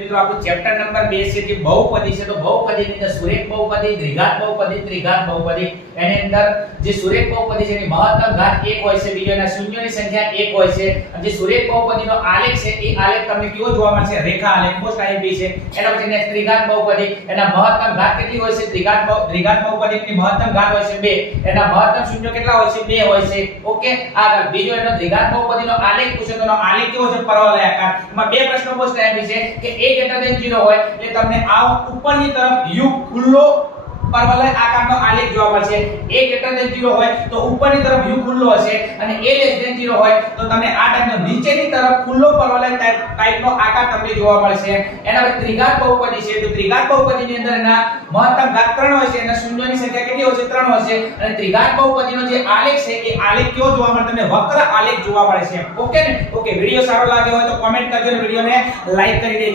મિત્રો આપણું chapter number 2 છે જે બહુપદી છે. તો બહુપદીની અંદર સુરેખ બહુપદી, દ્વિઘાત બહુપદી, ત્રિઘાત બહુપદી. એની અંદર જે સુરેખ બહુપદી છે એની મહત્તમ ઘાત 1 હોય છે, બીજો એના શૂન્યોની સંખ્યા 1 હોય છે. અને જે સુરેખ બહુપદીનો આલેખ છે એ આલેખ તમને કેવો જોવા મળશે? રેખા આલેખ. મોસ્ટ આઈએમપી છે. એના પછી નેક્સ્ટ ત્રિઘાત બહુપદી, એના મહત્તમ ઘાત કેટલી હોય છે? દ્વિઘાત બહુપદીની મહત્તમ ઘાત હોય છે 2, એના મહત્તમ શૂન્ય કેટલા હોય છે? 2 હોય છે. ઓકે. આગળ બીજો એનો દ્વિઘાત બહુપદીનો આલેખ પૂછે તો એનો આલેખ કેવો છે? પરવલયાકાર. એમાં બે પ્રશ્નો મોસ્ટ આઈએમપી છે કે a > 0 હોય એટલે તમને આ ઉપરની તરફ u ખુલ્લો પરવલય આકારનો આલેખ જોવા મળશે. a > 0 હોય તો ઉપરની તરફ u ખુલ્લો હશે અને a <0 હોય તો તમને આ ટાઈપનો નીચેની તરફ ખુલ્લો પરવલય ટાઈપનો આકાર તમને જોવા મળશે. એના પછી ત્રિઘાત બહુપદી છે. તો ત્રિઘાત બહુપદીની અંદર એના મહત્તમ ઘાત 3 હોય છે, એના શૂન્યોની સંખ્યા કેટલી હોય છે? 3 હશે. અને ત્રિઘાત બહુપદીનો જે આલેખ છે એ આલેખ કેવો જોવા મળે? તમને વક્ર આલેખ જોવા મળે છે. ઓકે ને? ઓકે. વિડિયો સારો લાગ્યો હોય તો કોમેન્ટ કરજો અને વિડિયોને લાઈક કરી દેજો.